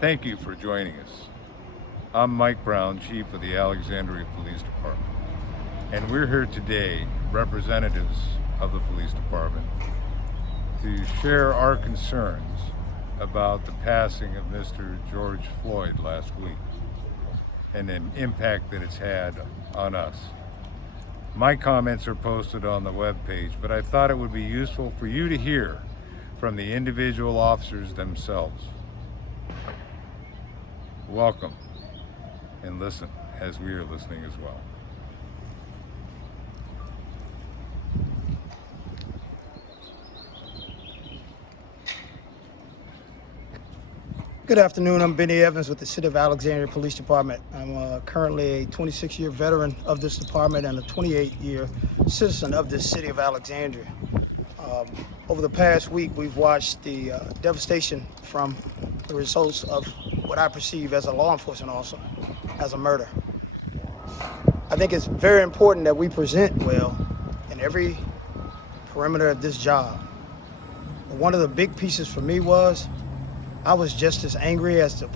Thank you for joining us. I'm Mike Brown, Chief of the Alexandria Police Department, and we're here today, representatives of the police department, to share our concerns about the passing of Mr. George Floyd last week and the impact that it's had on us. My comments are posted on the webpage, but I thought it would be useful for you to hear from the individual officers themselves. Welcome, and listen as we are listening as well. Good afternoon, I'm Benny Evans with the City of Alexandria Police Department. I'm currently a 26-year veteran of this department and a 28-year citizen of this city of Alexandria. Over the past week, we've watched the devastation from the results of what I perceive as a law enforcement officer, as a murder. I think it's very important that we present well in every perimeter of this job. One of the big pieces for me was I was just as angry as the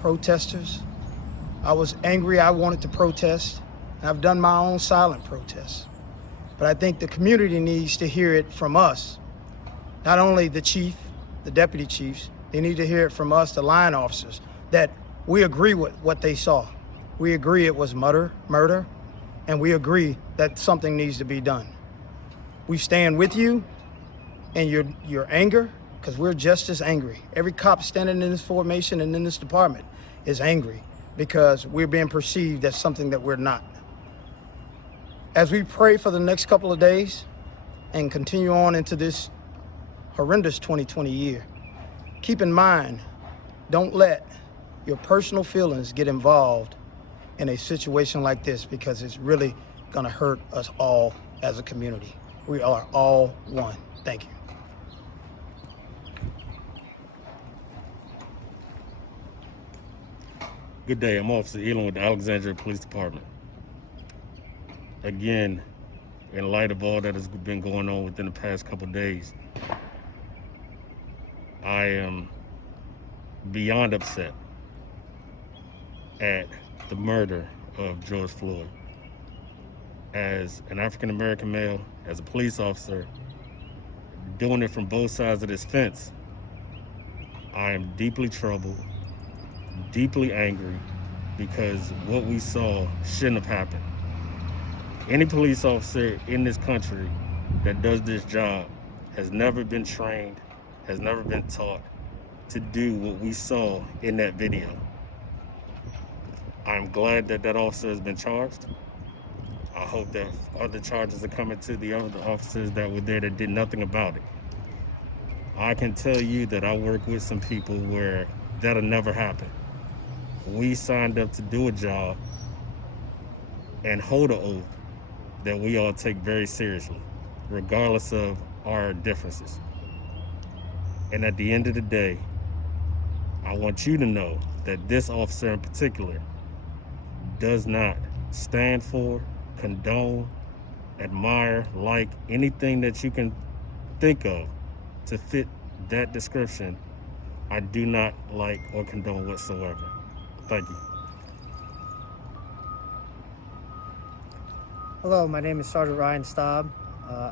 protesters. I was angry, I wanted to protest, and I've done my own silent protests. But I think the community needs to hear it from us. Not only the chief, the deputy chiefs, they need to hear it from us, the line officers, that we agree with what they saw. We agree it was murder, and we agree that something needs to be done. We stand with you in your anger, because we're just as angry. Every cop standing in this formation and in this department is angry because we're being perceived as something that we're not. As we pray for the next couple of days and continue on into this horrendous 2020 year, keep in mind, don't let your personal feelings get involved in a situation like this, because it's really gonna hurt us all as a community. We are all one. Thank you. Good day, I'm Officer Elam with the Alexandria Police Department. Again, in light of all that has been going on within the past couple of days, I am beyond upset at the murder of George Floyd. As an African-American male, as a police officer, doing it from both sides of this fence, I am deeply troubled, deeply angry, because what we saw shouldn't have happened. Any police officer in this country that does this job has never been trained, has never been taught to do what we saw in that video. I'm glad that that officer has been charged. I hope that other charges are coming to the other officers that were there that did nothing about it. I can tell you that I work with some people where that'll never happen. We signed up to do a job and hold an oath that we all take very seriously, regardless of our differences. And at the end of the day, I want you to know that this officer in particular does not stand for, condone, admire, like anything that you can think of to fit that description. I do not like or condone whatsoever. Thank you. Hello, my name is Sergeant Ryan Staub.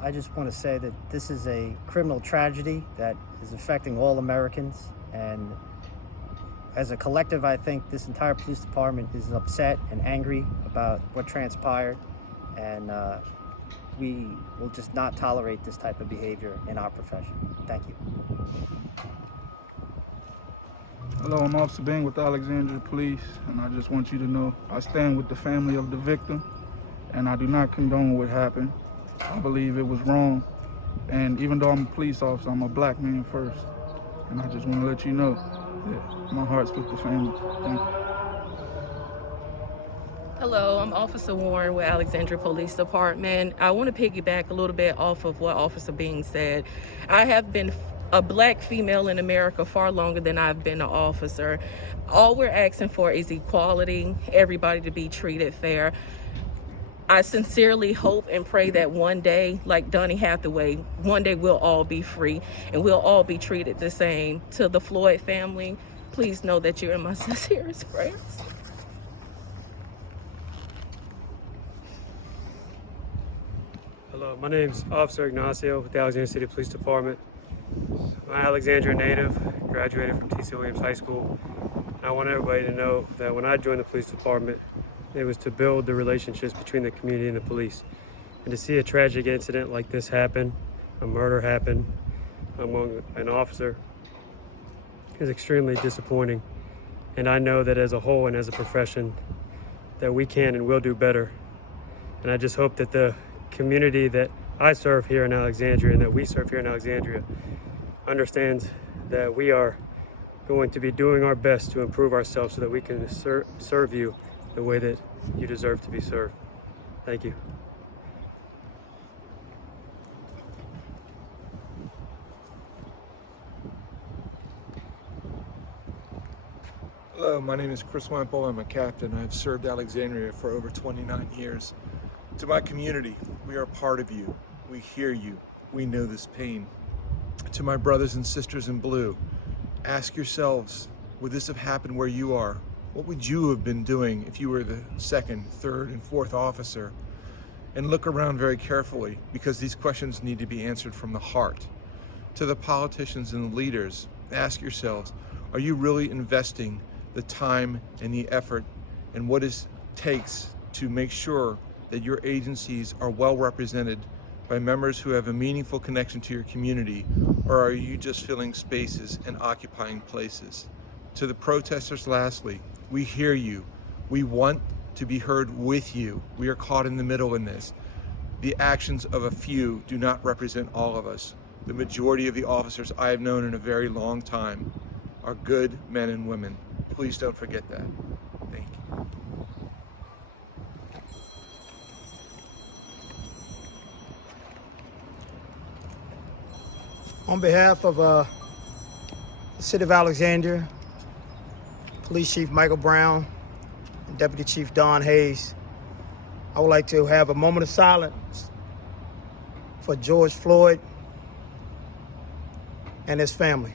I just want to say that this is a criminal tragedy that is affecting all Americans, and as a collective, I think this entire police department is upset and angry about what transpired, and we will just not tolerate this type of behavior in our profession. Thank you. Hello, I'm Officer Bing with the Alexandria Police, and I just want you to know I stand with the family of the victim, and I do not condone what happened. I believe it was wrong, and even though I'm a police officer, I'm a black man first, and I just want to let you know that my heart's with the family. Thank you. Hello, I'm Officer Warren with Alexandria Police Department. I want to piggyback a little bit off of what Officer Bing said. I have been a black female in America far longer than I've been an officer. All we're asking for is equality, everybody to be treated fair. I sincerely hope and pray that one day, like Donny Hathaway, one day we'll all be free and we'll all be treated the same. To the Floyd family, Please know that you're in my sincerest prayers. Hello, my name is Officer Ignacio with the Alexandria City Police Department. I'm an Alexandria native, graduated from T.C. Williams High School. I want everybody to know that when I joined the police department, it was to build the relationships between the community and the police. And to see a tragic incident like this happen, a murder happen among an officer, is extremely disappointing. And I know that as a whole and as a profession, that we can and will do better. And I just hope that the community that I serve here in Alexandria and that we serve here in Alexandria understands that we are going to be doing our best to improve ourselves so that we can serve you the way that you deserve to be served. Thank you. Hello, my name is Chris Wemple. I'm a captain. I've served Alexandria for over 29 years. To my community, we are part of you. We hear you. We know this pain. To my brothers and sisters in blue, ask yourselves, would this have happened where you are? What would you have been doing if you were the second, third, and fourth officer? And look around very carefully, because these questions need to be answered from the heart. To the politicians and the leaders, ask yourselves, are you really investing the time and the effort and what it takes to make sure that your agencies are well represented by members who have a meaningful connection to your community, or are you just filling spaces and occupying places? To the protesters, lastly, we hear you. We want to be heard with you. We are caught in the middle in this. The actions of a few do not represent all of us. The majority of the officers I have known in a very long time are good men and women. Please don't forget that. Thank you. On behalf of the City of Alexandria, Police Chief Michael Brown, and Deputy Chief Don Hayes, I would like to have a moment of silence for George Floyd and his family.